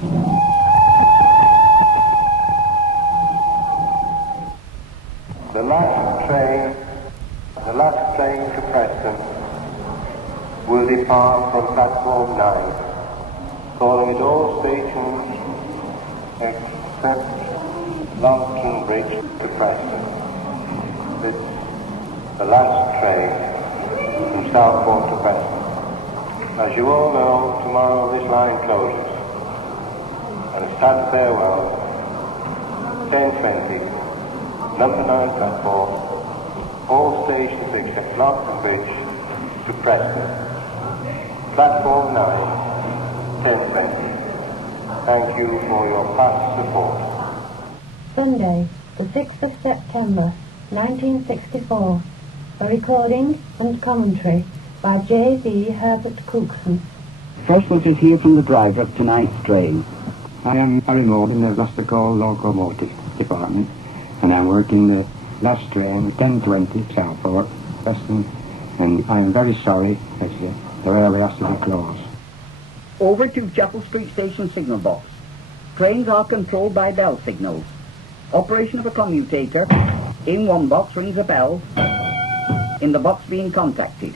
The last train to Preston will depart from platform 9, calling at all stations except Long Bridge to Preston. This is the last train from Southport to Preston. As you all know, tomorrow this line closes. And a sad farewell, 10:20, number 9 platform, all stations except Long Bridge to Preston. Platform 9, 10:20. Thank you for your past support. Sunday, the 6th of September, 1964. A recording and commentary by J.V. Herbert Cookson. First we'll just hear from the driver of tonight's train. I am Harry Moore in the Gloucester Locomotive Department, and I'm working the last train, 10:20, Southport, Preston, and I'm very sorry, actually, the railway has to be closed. Over to Chapel Street Station signal box. Trains are controlled by bell signals. Operation of a commutator. In one box rings a bell, in the box being contacted.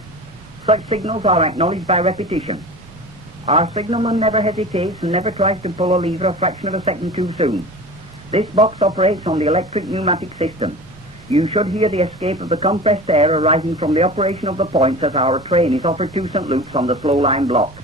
Such signals are acknowledged by repetition. Our signalman never hesitates and never tries to pull a lever a fraction of a second too soon. This box operates on the electric pneumatic system. You should hear the escape of the compressed air arising from the operation of the points as our train is offered to St. Luke's on the slow line block.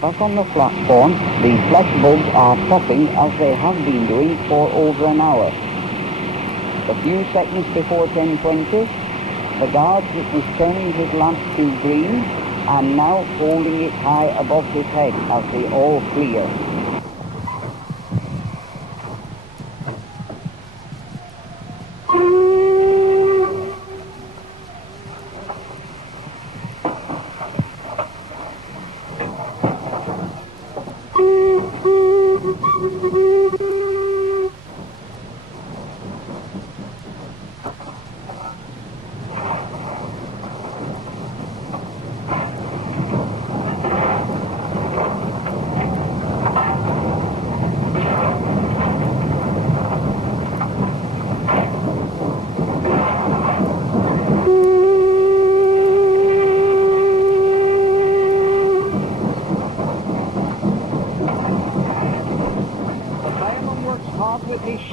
Back on the platform, the flesh bulbs are popping as they have been doing for over an hour. A few seconds before 10:20, the guard was turning his lamp to green and now holding it high above his head as they all clear.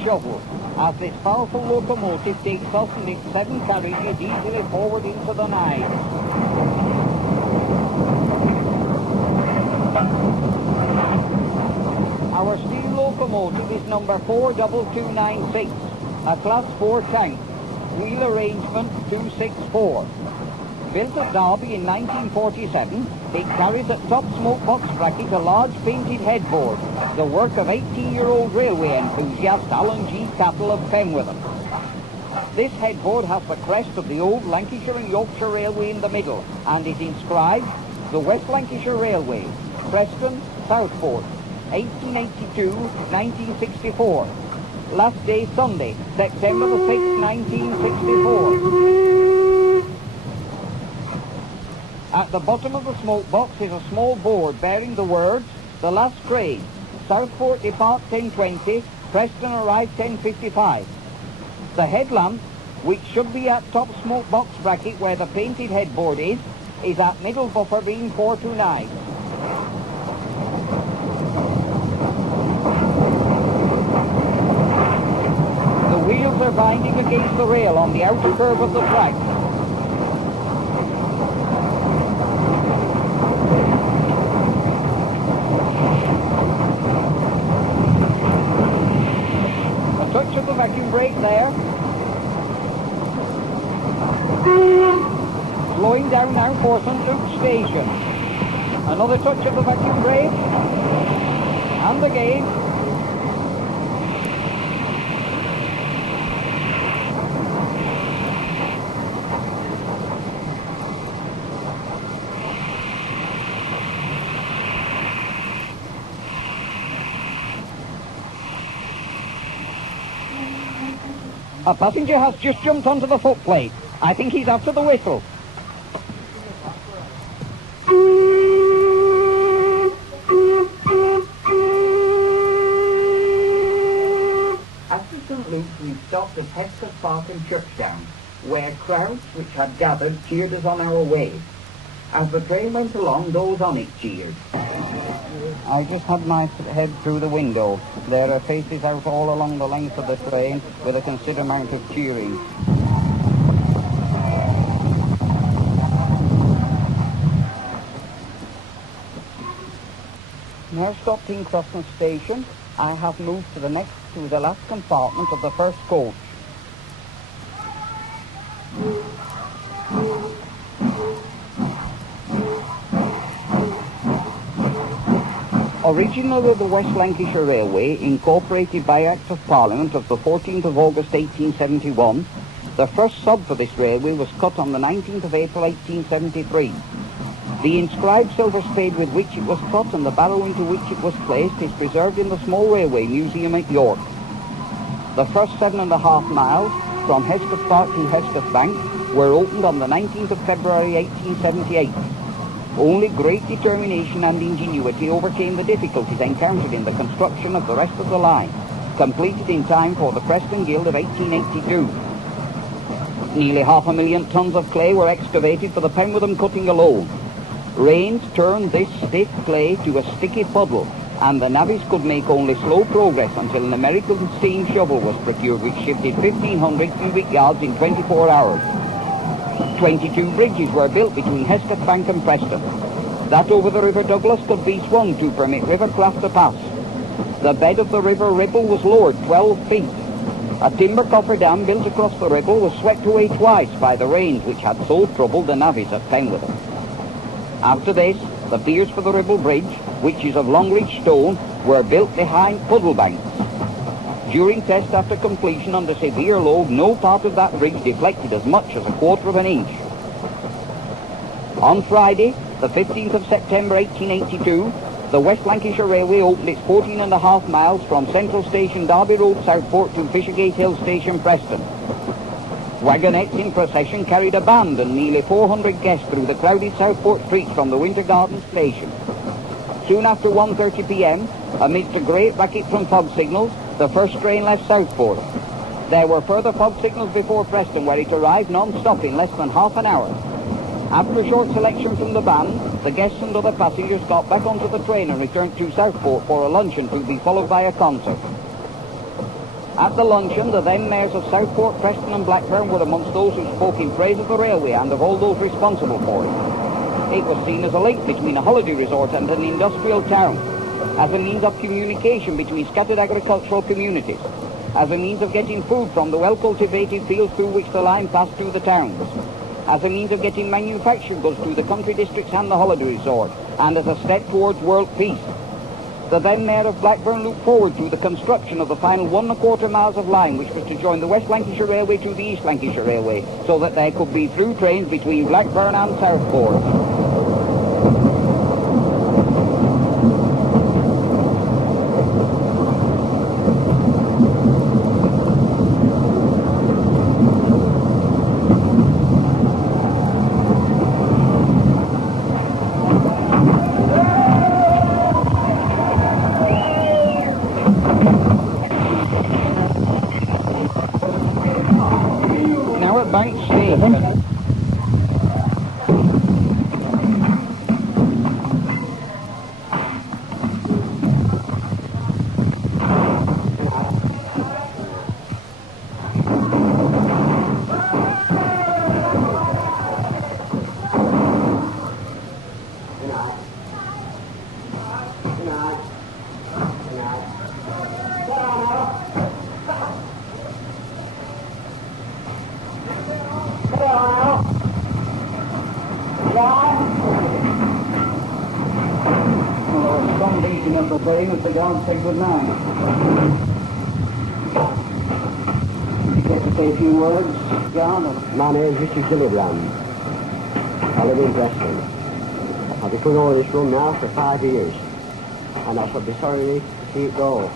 Shovel, as this powerful locomotive takes us and its 7 carriages easily forward into the night. Our steam locomotive is number 42296, a class 4 tank, wheel arrangement 264. Built at Derby in 1947, it carries at top smoke box bracket a large painted headboard, the work of 18-year-old railway enthusiast Alan G. Cattle of Penwitham. This headboard has the crest of the old Lancashire and Yorkshire Railway in the middle, and is inscribed, "The West Lancashire Railway, Preston, Southport, 1882-1964. Last day Sunday, September the 6th, 1964. At the bottom of the smoke box is a small board bearing the words, "The last train, Southport depart 10:20, Preston arrive 10:55. The headlamp, which should be at top smoke box bracket where the painted headboard is at middle buffer beam 429. The wheels are binding against the rail on the outer curve of the track. Touch of the vacuum brake there. Slowing down now for St. Luke's Station. Another touch of the vacuum brake. And again. A passenger has just jumped onto the footplate. I think he's after the whistle. After St. Luke's, we stopped at Hesketh Park in Churchdown, where crowds which had gathered cheered us on our way. As the train went along, those on it cheered. I just had my head through the window. There are faces out all along the length of the train with a considerable amount of cheering. Now stopped in Cookson station, I have moved to the last compartment of the first coach. Originally the West Lancashire Railway, incorporated by Act of Parliament of the 14th of August 1871, the first sub for this railway was cut on the 19th of April 1873. The inscribed silver spade with which it was cut and the barrow into which it was placed is preserved in the Small Railway Museum at York. The first 7.5 miles from Hesketh Park to Hesketh Bank were opened on the 19th of February 1878. Only great determination and ingenuity overcame the difficulties encountered in the construction of the rest of the line, completed in time for the Preston Guild of 1882. Nearly 500,000 tons of clay were excavated for the Penwitham cutting alone. Rains turned this stiff clay to a sticky puddle, and the navvies could make only slow progress until an American steam shovel was procured which shifted 1,500 cubic yards in 24 hours. 22 bridges were built between Hesketh Bank and Preston. That over the River Douglas could be swung to permit rivercraft to pass. The bed of the River Ribble was lowered 12 feet. A timber coffer dam built across the Ribble was swept away twice by the rains which had so troubled the navvies at Penwitham. After this, the piers for the Ribble Bridge, which is of Longridge stone, were built behind puddle banks. During test after completion under severe load, no part of that bridge deflected as much as 1/4 of an inch. On Friday, the 15th of September 1882, the West Lancashire Railway opened its 14.5 miles from Central Station Derby Road, Southport to Fishergate Hill Station, Preston. Wagonettes in procession carried a band and nearly 400 guests through the crowded Southport streets from the Winter Garden Station. Soon after 1:30 p.m, amidst a great racket from fog signals, the first train left Southport. There were further fog signals before Preston, where it arrived non-stop in less than half an hour. After a short selection from the band, the guests and other passengers got back onto the train and returned to Southport for a luncheon to be followed by a concert. At the luncheon, the then mayors of Southport, Preston and Blackburn were amongst those who spoke in praise of the railway and of all those responsible for it. It was seen as a link between a holiday resort and an industrial town, as a means of communication between scattered agricultural communities, as a means of getting food from the well-cultivated fields through which the line passed through the towns, as a means of getting manufactured goods to the country districts and the holiday resort, and as a step towards world peace. The then Mayor of Blackburn looked forward to the construction of the final 1.25 miles of line which was to join the West Lancashire Railway to the East Lancashire Railway, so that there could be through trains between Blackburn and Southport. The guard said good night. You get to say a few words, guard? My name is Richard Gillibrand. I live in Preston. I've been going over this run now for 5 years, and I should be sorry to see it go.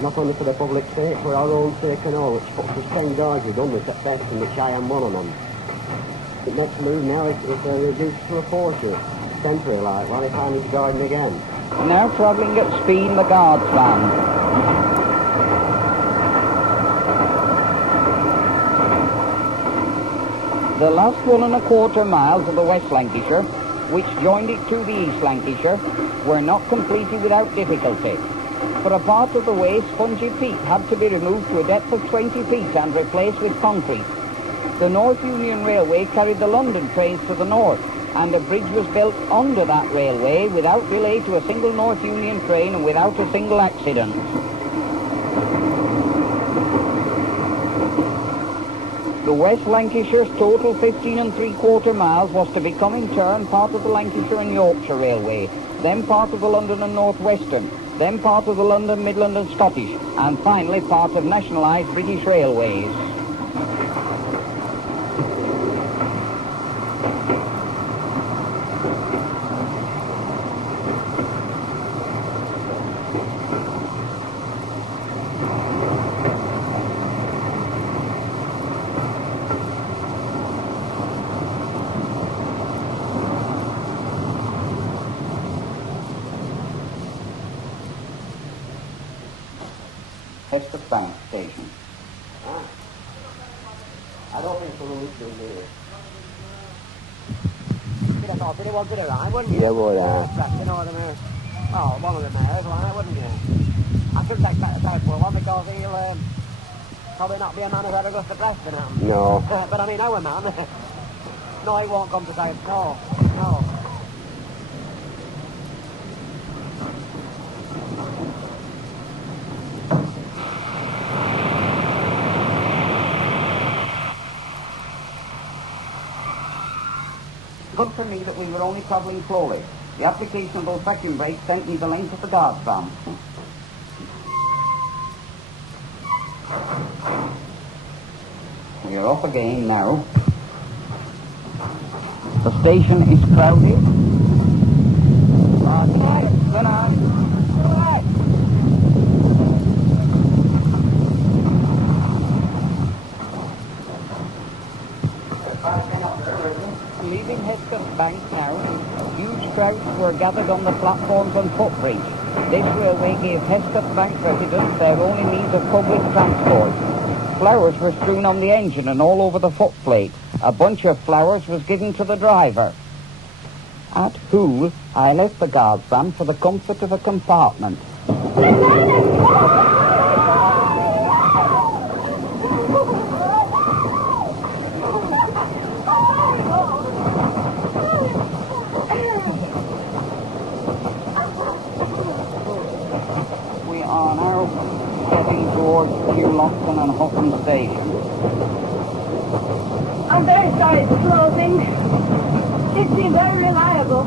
not only for the public's sake, for our own sake and all. It's puts us 10 guards who've done this at Preston, which I am one of them. The next move now is reduced to a portrait, temporary like, while he finds his garden again. Now travelling at speed in the guards van. The last 1¼ miles of the West Lancashire, which joined it to the East Lancashire, were not completed without difficulty. For a part of the way, spongy peat had to be removed to a depth of 20 feet and replaced with concrete. The North Union Railway carried the London trains to the north, and a bridge was built under that railway without delay to a single North Union train and without a single accident. The West Lancashire's total 15¾ miles was to become in turn part of the Lancashire and Yorkshire Railway, then part of the London and North Western, then part of the London, Midland and Scottish, and finally part of nationalised British Railways. Hesketh Bank Station. I don't think so, Louis, doing here. You'd have thought that he wanted to ride, wouldn't you? Yeah, would I? You know what I mean? Oh, one of the mayors, wouldn't you? I couldn't take back to Southport one because he'll probably not be a man who ever goes to Preston. No. But I mean, our man. No, he won't come to Southport. No. Good for me that we were only travelling slowly. The application of those vacuum brakes sent me the length of the guards van. We are off again now. The station is crowded. Good night. Good night. Good night. Leaving Hesketh Bank now, huge crowds were gathered on the platforms and footbridge. This railway gave Hesketh Bank residents their only means of public transport. Flowers were strewn on the engine and all over the footplate. A bunch of flowers was given to the driver. At Poole, I left the guards van for the comfort of a compartment. Heading towards Cookson and Hopham Station. I'm very sorry it's closing. It seems very reliable.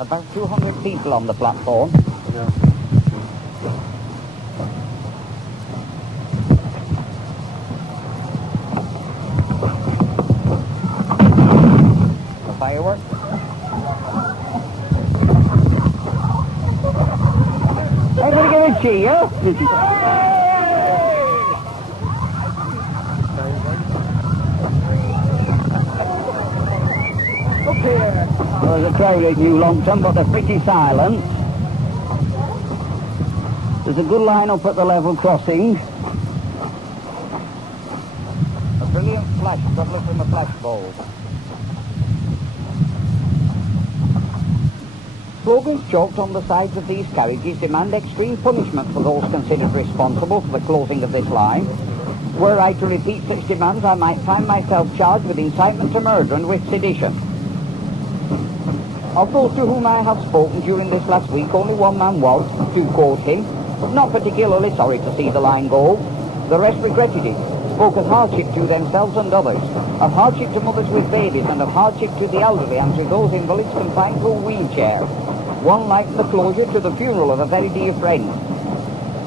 About 200 people on the platform. Yeah. The fireworks. Everybody give a cheer. Up here. Well, there's a crowd at New Longton, but they're pretty silent. There's a good line up at the level crossing. A brilliant flash travelling from the flashbulb. Slogans chalked on the sides of these carriages demand extreme punishment for those considered responsible for the closing of this line. Were I to repeat such demands, I might find myself charged with incitement to murder and with sedition. Of those to whom I have spoken during this last week, only one man was, to quote him, not particularly sorry to see the line go. The rest regretted it, spoke of hardship to themselves and others, of hardship to mothers with babies, and of hardship to the elderly and to those invalids confined to a wheelchair. One likened the closure to the funeral of a very dear friend.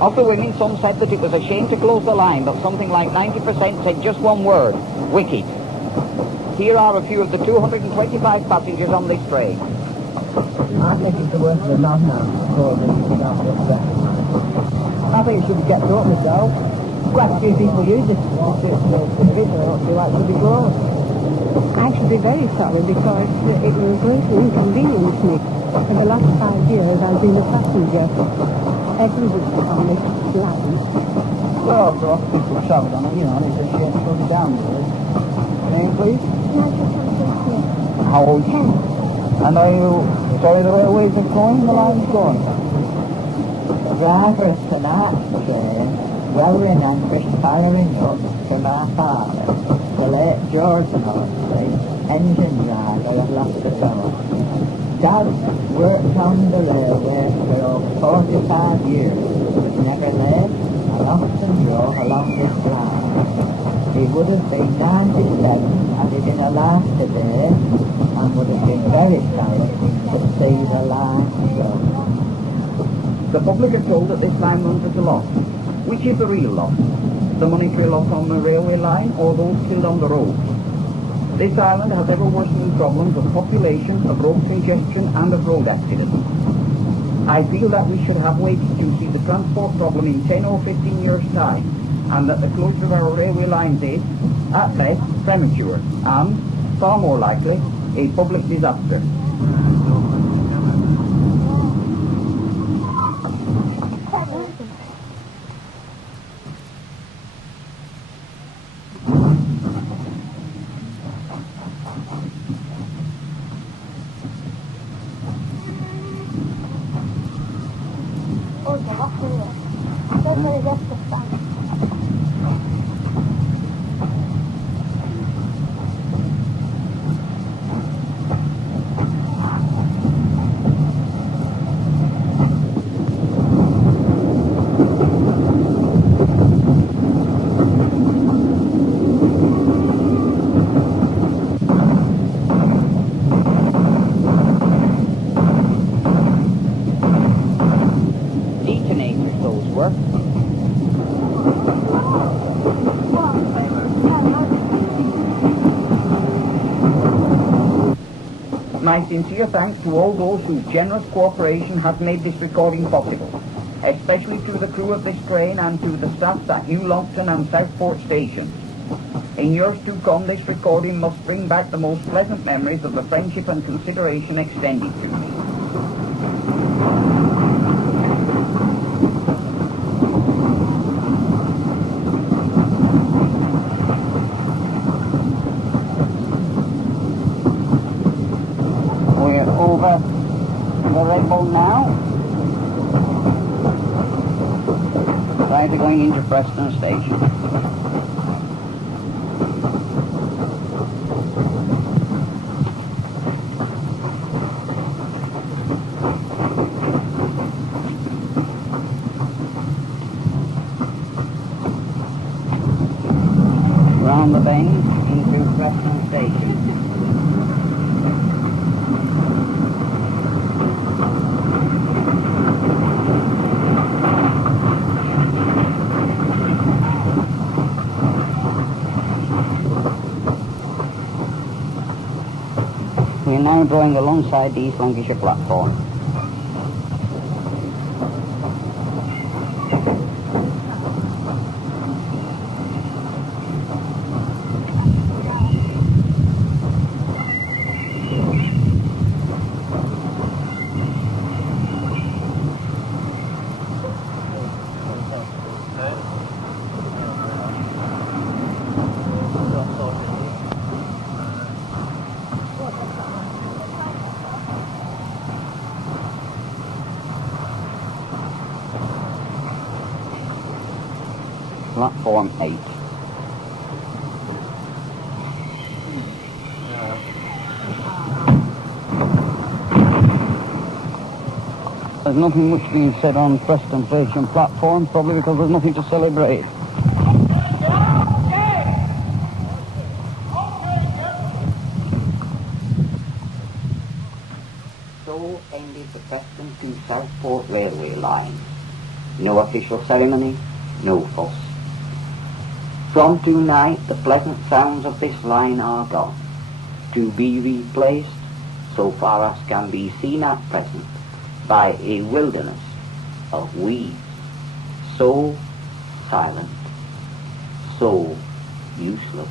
Of the women, some said that it was a shame to close the line, but something like 90% said just one word, wicked. Here are a few of the 225 passengers on this train. I think it's the worst of the man now. I think it should be kept up myself. Quite a few people use this to be closed. I should be very sorry because it will greatly inconvenience me. For the last 5 years I've been a passenger. Every week on this line. Well, for us people travel on it, you know, it's a shame to close it down. Name, please? How old? 10. And are you sorry the railways are going, the line's going? Drivers to that train, welding and fish firing up from our father, the late George Northey, engine driver of Locomotive. Dad worked on the railway for over 45 years, never late, and often drove along this line. He would have been 97 had he been alive today, and would have been very sorry to see the line go. The public are told that this line runs at a loss. Which is the real loss? The monetary loss on the railway line or those killed on the road? This island has ever worsening problems of population, of road congestion and of road accidents. I feel that we should have waited to see the transport problem in 10 or 15 years' time, and that the closure of our railway lines is, at best, premature, and, far more likely, a public disaster. My sincere thanks to all those whose generous cooperation has made this recording possible, especially to the crew of this train and to the staffs at New Lockton and Southport stations. In years to come, this recording must bring back the most pleasant memories of the friendship and consideration extended to me. Over the Red Bull now. Right, we're going into Preston station. Round the bend into Preston station. We are now drawing alongside the East Lancashire platform. Platform 8. There's nothing much being said on Preston station platform, probably because there's nothing to celebrate. So ended the Preston to Southport railway line. No official ceremony, no fuss. From tonight the pleasant sounds of this line are gone, to be replaced, so far as can be seen at present, by a wilderness of weeds, so silent, so useless.